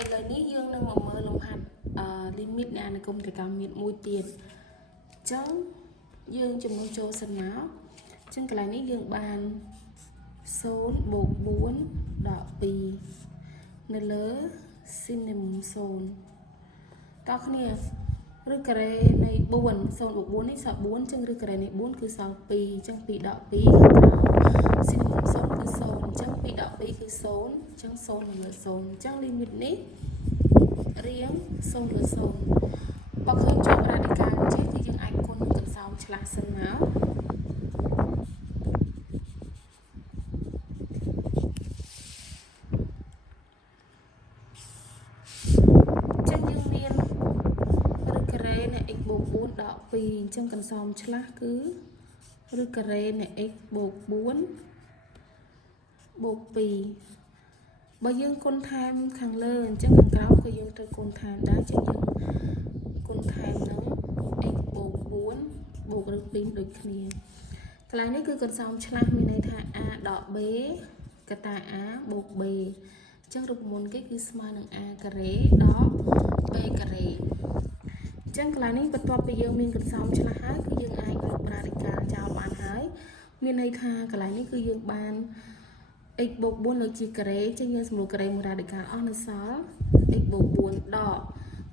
ឥឡូវនេះយើងនឹងមកមើលលំហាត់limit នៃអានុគមត្រីកាមាត្រមួយទៀតអញ្ចឹងយើងចំនួនចូលសិនមកអញ្ចឹងកន្លែងនេះយើងបាន0 + 4 ដក 2 នៅលើ sin នៃមុំ0តោះគ្នាឬការ៉េនៃ4 0 + 4នេះសល់4អញ្ចឹងឬការ៉េនៃ4គឺសល់2អញ្ចឹង2ដក2ខាងក្រោម sin នៃមុំ0គឺ0អញ្ចឹង2ដក2គឺ0អញ្ចឹង0នៅលើ0អញ្ចឹង limit នេះរៀង0លើ0បើឃើញជាប់ radical ចេះគឺយើងអាចគុណនឹងកន្សោមឆ្លាស់សិនមកចឹងយើងមានឬការ៉េនៃ x + 4 ដក 2 អញ្ចឹងកន្សោមឆ្លាស់គឺឬការ៉េនៃ x + 4 + 2បើយើងគុណថែមខាងលើអញ្ចឹងខាងក្រោមក៏យើងត្រូវគុណថែមដែរចឹងយើងគុណថែមនឹង x + 4 បូកឬ2ដូចគ្នាកន្លែងនេះគឺកន្សោមឆ្លាស់មានន័យថា a ដក b កតា a បូក b អញ្ចឹងរូបមន្តគេគឺស្មើនឹង a ការ៉េដក b ការ៉េអញ្ចឹងកន្លែងនេះបន្ទាប់ពីយើងមានកន្សោមឆ្លាស់ហើយគឺយើងអាចលុប radical ចោលបានហើយមានន័យថាកន្លែងនេះគឺយើងបាន x + 4 លើជាការ៉េអញ្ចឹងយើងសម្រួលការ៉េមួយ radical អស់នៅសល់ x + 4 ដក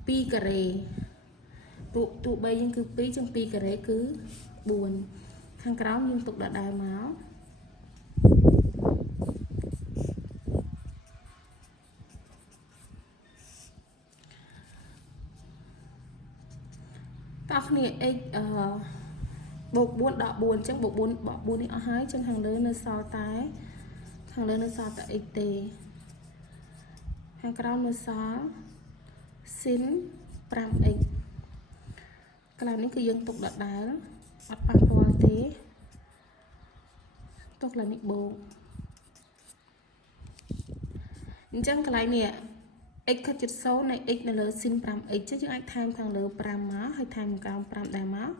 2 ការ៉េទោះបីយើងគឺ2អញ្ចឹង2ការ៉េគឺ4ខាងក្រោមយើងទុកដដែលមកតោះគ្នា x + 4 ដក 4អញ្ចឹងបូក4បក4នេះអស់ហើយអញ្ចឹងខាងលើនៅសល់តែx ទេខាងក្រោមនៅសល់ sin 5x កន្លែងនេះគឺយើងទុកដដែលអត់ប៉ះពាល់ទេទុកកន្លែងនេះបូកអញ្ចឹងកន្លែងនេះ x ខិតជិត0នៃ x នៅលើ sin 5x ចឹងយើងអាចថែមខាងលើ5មកហើយថែមក្រោម5ដែរមក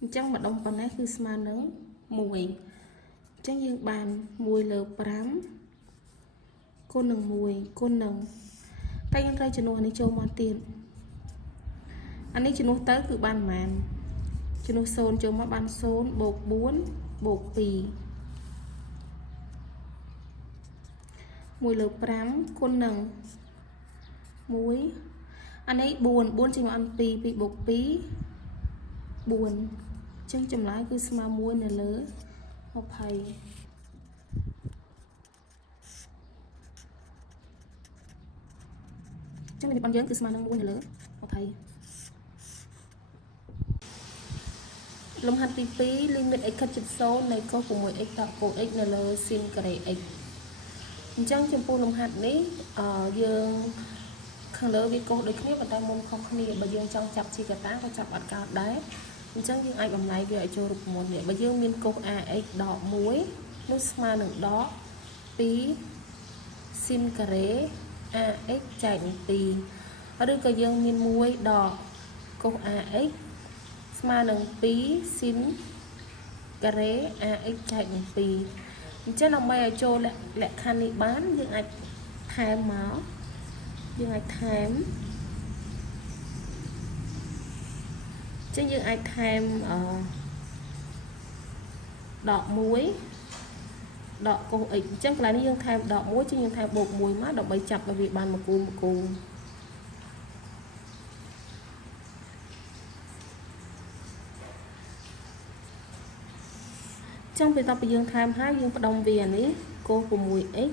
អញ្ចឹងម្ដុំប៉ុណ្ណេះគឺស្មើនឹង1អញ្ចឹងយើងបាន1លើ5គុណនឹង1គុណនឹងតែយើងត្រូវចំនួននេះចូលមកទៀតអានេះចំនួនទៅគឺបានប៉ុន្មានចំនួន0ចូលមកបាន0 + 4 + 2 1លើ5គុណនឹង1អានេះ4ចេញមកăn 2 2 + 2 4អញ្ចឹងចម្លើយគឺស្មើ1នៅលើ20ចឹងនេះបងយើងគឺស្មើនឹង1នៅលើ20លំហាត់ទី2 limit x ខិតជិត0នៃ cos 6x ដក cos x នៅលើ sin ការ៉េ x អញ្ចឹងចំពោះលំហាត់នេះយើងខាងលើវាកុសដូចគ្នាប៉ុន្តែមុំខុសគ្នាបើយើងចង់ចាប់ជាកតាក៏ចាប់អត់កើតដែរអញ្ចឹងយើងអាចបំលែងវាឲ្យចូលរូបមន្តនេះបើយើងមានកុស ax ដក1នោះស្មើនឹងដក2 sin ការ៉េ ax ចែកនឹង2ឬក៏យើងមាន1ដកកុស ax ស្មើនឹង2 sin ការ៉េ ax ចែកនឹង2អញ្ចឹងដើម្បីឲ្យចូលលក្ខខណ្ឌនេះបានយើងអាចថែមមកយើងអាចថែមអញ្ចឹងយើងអាចថែមដក1ដកកុស x អញ្ចឹងកន្លែងនេះយើងថែមដក1ចឹងយើងថែមបូក1មកដើម្បីចាប់ឲ្យវាបានមួយគូចឹងបន្ទាប់ពីយើងថែមហើយយើងផ្ដុំវានេះកុស 6x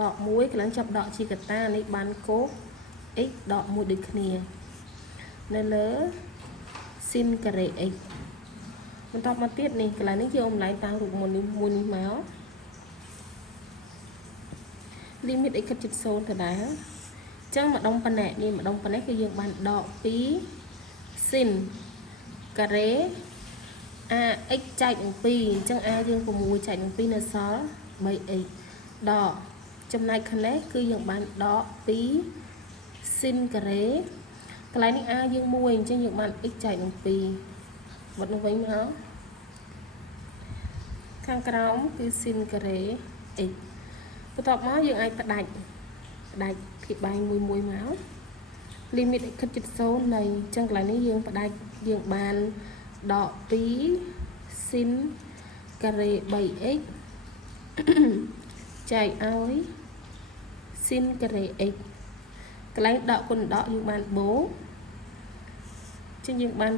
ដក1កន្លែងចាប់ដកជាកតានេះបានកុស x ដក1ដូចគ្នានៅលើ sin ការ៉េ x បន្តមកទៀតនេះកន្លែងនេះយើងអំលែងតាមរូបមន្តនេះមួយនេះមក limit x ខិតជិត0ទៅដែរអញ្ចឹងម្ដុំប៉ុណ្ណេះនេះម្ដុំប៉ុណ្ណេះគឺយើងបានដក2 sin ការ៉េ ax ចែកនឹង2អញ្ចឹង a យើង6ចែកនឹង2នៅសល់ 3x ដកចំណែកខាងនេះគឺយើងបានដក2 sin ការ៉េកន្លែងនេះ a យើង1អញ្ចឹងយើងបាន x ចែកនឹង2វត្តនោះវិញមកខាងក្រោមគឺ sin ការ៉េ x បន្ទាប់មកយើងអាចផ្ដាច់ ដាច់ភាគបែងមួយមក limit x ខិតជិត0នៃចឹងកន្លែងនេះយើងបដាច់យើងបានដក2 sin ការ៉េ 3x ចែកឲ្យ sin ការ៉េ x កន្លែងដកគុណដកយើងបានបូកចឹងយើងបាន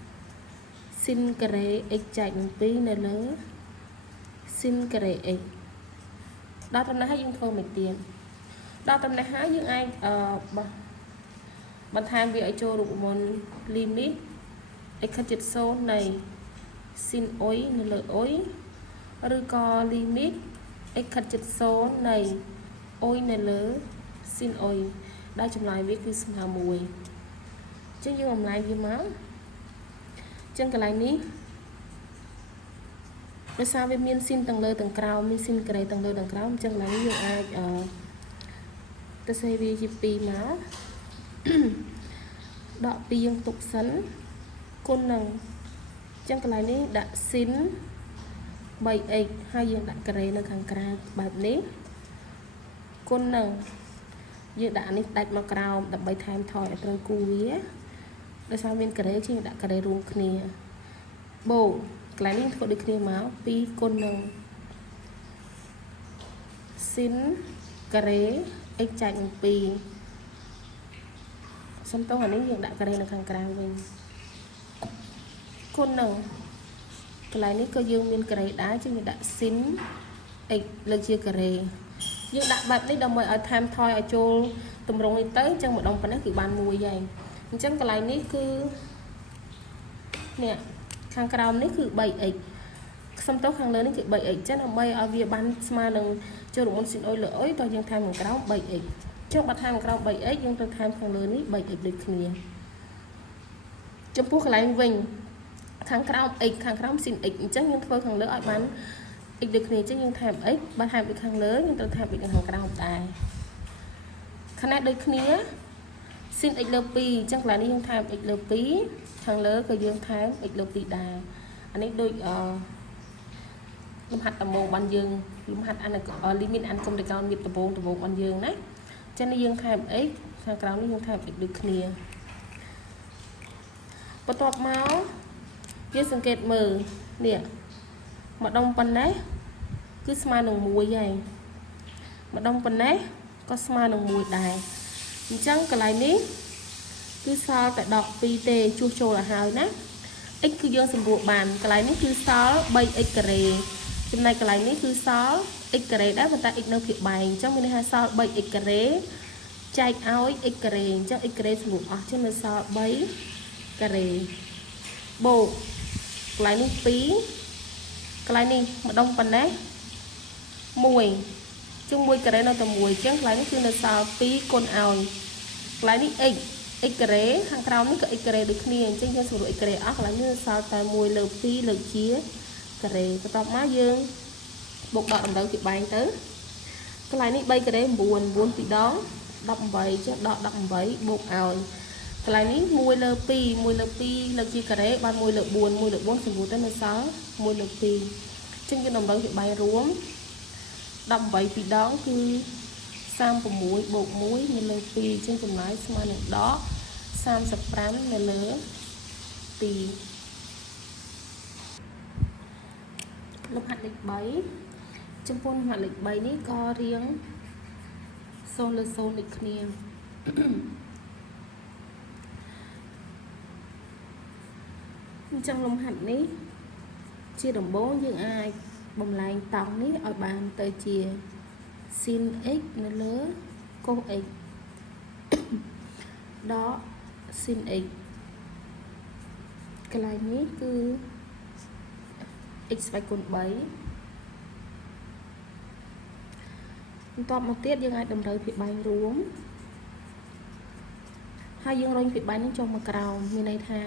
2 sin ការ៉េ x ចែកនឹង2នៅលើ sin ការ៉េ x ដល់តំណែងហើយយើងធ្វើមិនទៀតដល់តំណែងហើយយើងអាចបន្ថែមវាឲ្យចូលរូបមន្ត limit x ខិតជិត0នៃ sin អុយនៅលើអុយឬក៏ limit x ខិតជិត0នៃអុយនៅលើ sin អុយដែលចម្លើយវាគឺស្មើ1អញ្ចឹងយើងអំឡាយវាមកអញ្ចឹងកន្លែងនេះដោយសារវាមាន sin ទាំងលើទាំងក្រោមមាន sin ការ៉េទាំងលើទាំងក្រោមអញ្ចឹងកន្លែងនេះយើងអាចទៅសេវាជា2មកដក2យើងទុកសិនគុណនឹងអញ្ចឹងកន្លែងនេះដាក់ sin 3x ហើយយើងដាក់ការ៉េនៅខាងក្រៅបែបនេះគុណនឹងយើងដាក់នេះដាច់មកក្រោមដើម្បីថែមថយឲ្យត្រូវគូវាដោយសារមានការ៉េជាងដាក់ការ៉េរួមគ្នាបូកកន្លែងនេះធ្វើដូចគ្នាមក2គុណនឹង sin ការ៉េ x ចែកនឹង2សំទោសអានេះយើងដាក់ការ៉េនៅខាងក្រៅវិញគុណនឹងកន្លែងនេះក៏យើងមានការ៉េដែរជាងយើងដាក់ sin x លើកជាការ៉េយើងដាក់បែបនេះដើម្បីឲ្យថែមថយឲ្យចូលតម្រងនេះទៅអញ្ចឹងម្ដងប៉ុណ្ណេះគឺបាន1ហើយអញ្ចឹងកន្លែងនេះគឺនេះខាងក្រោមនេះគឺ 3x សំទោសខាងលើនេះគឺ 3x អញ្ចឹងដើម្បីឲ្យវាបានស្មើនឹងចូលរូបមន្ត sin អុយលើអុយតោះយើងថែមខាងក្រោម 3x ចុះបើថែមខាងក្រោម 3x យើងត្រូវថែមខាងលើនេះ 3x ដូចគ្នាចំពោះកន្លែងវិញខាងក្រោម x ខាងក្រោម sin x អញ្ចឹងយើងធ្វើខាងលើឲ្យបាន x ដូចគ្នាអញ្ចឹងយើងថែម x បើថែមពីខាងលើយើងត្រូវថែម x ខាងក្រោមដែរខណៈដូចគ្នា sin x លើ2អញ្ចឹងកន្លែងនេះយើងថែម x លើ2ខាងលើក៏យើងថែម x លើ2ដែរអានេះដូចលំហាត់ដំបូងបានយើងលំហាត់ limit អានកុំតកោនមានដំបូងបានយើងណាចឹងនេះយើងថែម x ខាងក្រោមនេះយើងថែម x ដូចគ្នាបន្ទាប់មកយើងសង្កេតមើលនេះម្ដងប៉ុណ្ណេះគឺស្មើនឹង1ហើយម្ដងប៉ុណ្ណេះក៏ស្មើនឹង1ដែរអញ្ចឹងកន្លែងនេះគឺសល់តែដក2ទេជួសចូលឲ្យហើយណា x គឺយើងសម្រួលបានកន្លែងនេះគឺសល់ 3x ការ៉េចំណែកកន្លែងនេះគឺសល់ x ការ៉េដែរប៉ុន្តែ x នៅភាគបែងអញ្ចឹងមានន័យថាសល់ 3x ការ៉េចែកឲ្យ x ការ៉េអញ្ចឹង x ការ៉េសម្រួលអស់ចឹងនៅសល់ 3ការ៉េបូកកន្លែងនេះ2កន្លែងនេះម្ដងប៉ុណ្ណេះ1ជាង1ការ៉េនៅតែ1អញ្ចឹងកន្លែងនេះគឺនៅសល់2គុណឲ្យកន្លែងនេះ x ការ៉េខាងក្រោមនេះក៏ x ការ៉េដូចគ្នាអញ្ចឹងយើងសម្រួល x ការ៉េអស់កន្លែងនេះសល់តែ1លើ2លើកជាការ៉េបន្ទាប់មកយើងបូកដកតម្រូវពីបែងទៅកន្លែងនេះ3ការ៉េ9 9 2ដង18ចឹងដក18បូកឲ្យកន្លែងនេះ1លើ2 1លើ2លើកជាការ៉េបាន1លើ4 1លើ4សម្រួលទៅនៅសល់1លើ2អញ្ចឹងយើងតម្រូវពីបែងរួម18 2ដងគឺ36បូក1នៅលើ2អញ្ចឹងចម្លើយស្មើនឹងដក35នៅលើ2លំហាត់លេខ3ចំពោះលំហាត់លេខ3នេះក៏រៀង0លើ0ដូចគ្នាអញ្ចឹងលំហាត់នេះជាដំបូងយើងអាចបំលែងតង់នេះឲ្យបានទៅជា sin x នៅលើ cos x ដក sin x កន្លែងនេះគឺ x ស្វ័យគុណ3បន្ទាប់មកទៀតយើងអាចតម្រូវភាគបែងរួមហើយយើងរុញភាគបែងនេះចុះមកក្រោមមានន័យថា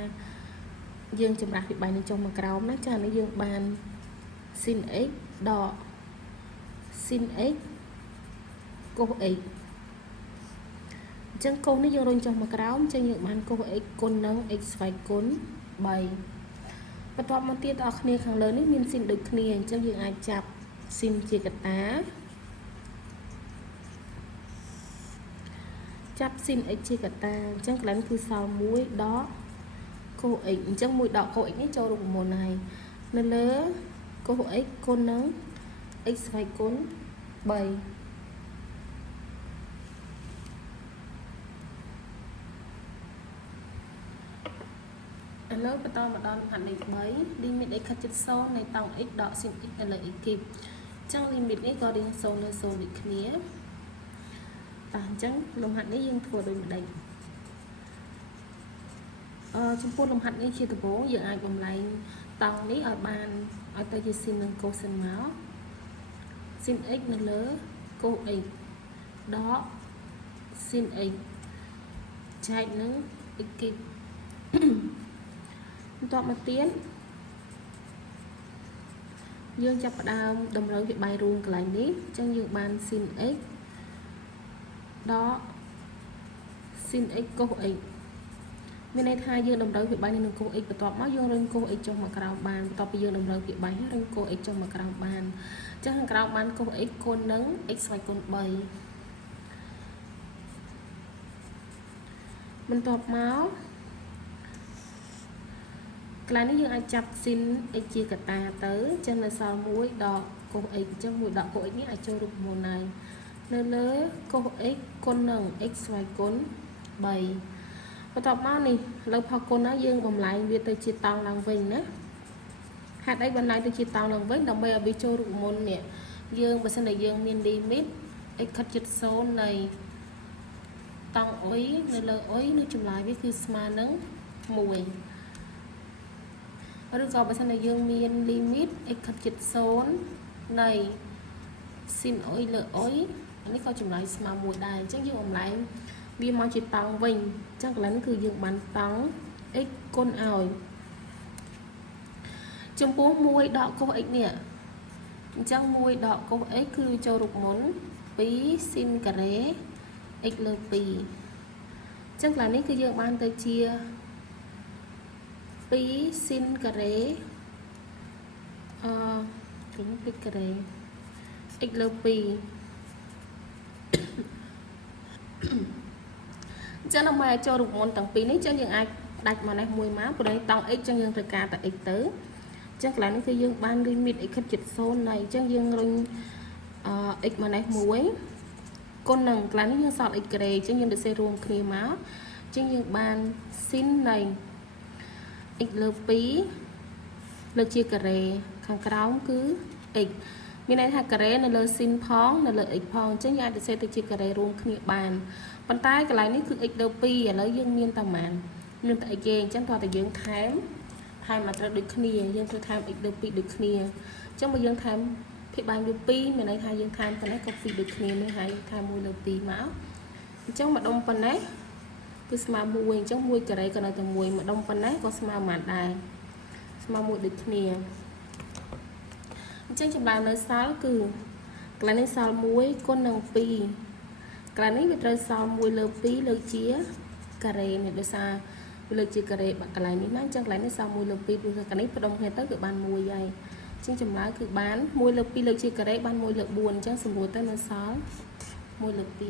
យើងចម្រាស់ភាគបែងនេះចុះមកក្រោមណាចា៎នេះយើងបាន sin x ដក sin x cos x អញ្ចឹងកូសនេះយើងរុញចុះមកក្រោមអញ្ចឹងយើងបាន cos x គុណនឹង x ស្វ័យគុណ3បន្ទាប់មកទៀតដល់គ្នាខាងលើនេះមាន sin ដូចគ្នាអញ្ចឹងយើងអាចចាប់ sin ជាកត្តា chắp xin x chia cả ta chẳng lẽ cứ sao muối đó cô x chẳng mùi đỏ cô x ấy cho được một này nên lỡ cô x cô nắng x phải cốn 7 lớp bắt đầu mà đón hẳn định mấy limit x khắc chất số này tổng x đỏ xin x là x kịp trong limit này có đi số lên số định khía chẳng lồng hẳn ấy dương thua đôi một đánh trong phút lồng hẳn ấy chia từ bố giờ ai còn lại tổng ní ở bàn ở đây chỉ xin nâng cô xin máu xin x nó lớn cô x đó xin x chạy nâng x kịp tọa một tiếng dương chập đào đồng rồi việc bài ruộng cái này trong dương bàn xin x đó xin x cô x bên này hai dương đồng rồi việc bài nên cô x và tọa máu dương rừng cô x trong mặt cầu bàn tọa bây giờ đồng rồi việc bài rừng cô x trong mặt cầu bàn trong hàng cầu bàn cô x cô nắng x phải con 7 mình tọa máu cái này dương ai chập xin x chia cả ta tới chân là sao muối đỏ cô x trong mũi đỏ cô x ai cho được một này nên lấy cô x con nâng x phải con 7 và tập máu này lâu phao con nó dương vòng lại việc tới chia tàu làm vinh nhé hạt đây bên này tôi chia tàu làm vinh đồng bây giờ bị cho được một nè dương và sau này dương miền đi mít x khắc chất số này tăng ối nên là ối nó chùm lại với cứ sma nắng mùi ở được sau này dương miền limit x khắc chất số này xin ối lỡ ối anh ấy coi chùm lại sma mùi đài chắc dương vòng lại vì mà chỉ tăng vinh chắc là nó cứ dương bán tăng x con ỏi trong bố mùi đỏ câu x nè trong mùi đỏ câu x cứ cho được món bí xin cả rế x lơ pì chắc là nó cứ dương bán tới chia bí xin cả rế kính bí cả rế x lơ pì chắc là mà cho được món tầng pí này cho những ai đặt mà này mùi máu của đây tăng x cho những cả tại x tứ chắc là nó cái dương ban limit x khắc dịch số này chắc dương rung x mà này muối con nâng là nó dương sọt x kề chắc dương được xe ruộng khi máu chắc dương ban xin này x lơ pí lơ chia kề kháng cáo cứ x như này hai kề là lơ xin phong là lơ x phong chắc dương được xe từ chia kề ruộng khi bàn bàn tay cái này nó cứ x lơ pí ở lấy dương miên tầm màn nhưng tại game chắc toàn tại dương thám hai mặt ra được khnia dương tôi tham x được pi được khnia trong một dương tham thì bàn được pi mà này hai dương tham còn này có pi được khnia mới hai tham mùi được pi máu trong mặt đông phần đấy cứ smart mùi trong mùi cái đấy còn là từ mùi mà đông phần đấy có smart màn đài smart mùi được khnia trong chụp bàn nơi sáu cứ cái này sao muối con nằng pi cái này bị rơi sao mùi lơ pi lơ chia cà rê này được sao lời chia cà rê bạn cái này ní chẳng lại nó sao mùi lợp pi được cái này phải đồng hết tới cái bàn mùi dày trên chấm lá cứ bán mùi lợp pi lời chia cà rê ban mùi lợp buồn chẳng sừng mùi tới nó sáu mùi lợp pi